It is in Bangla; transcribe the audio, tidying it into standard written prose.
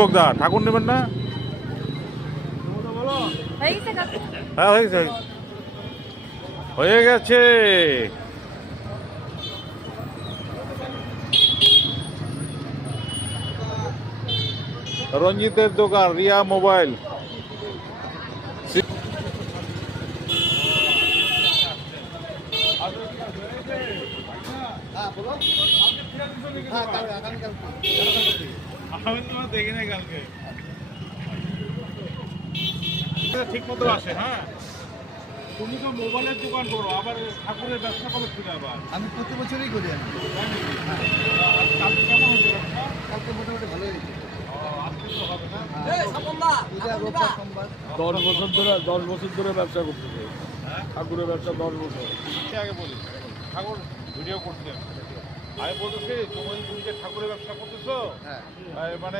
বগদা ঠাকুর নেবেন না? হ্যাঁ হয়ে গেছে। রঞ্জিতের দোকান রিয়া মোবাইল। দেখি না কালকে ঠিক মতো আসে। হ্যাঁ, তুমি তো মোবাইলের দোকান করো, আবার ঠাকুরের ব্যবসা করো কিনা? আবার আমি প্রতি বছরই করি। আমি কালকে কেমন হচ্ছে ব্যবসা? কালকে মোটামুটি ভালোই হয়েছে। আজকে তো হবে না। 10 বছর ধরে ব্যবসা করতেছে। ঠাকুরের ব্যবসা 10 বছর। আগে বলি ঠাকুর ভিডিও করতে আমি বলতেছি তুমি যে ঠাকুরের ব্যবসা করতেছো, হ্যাঁ। মানে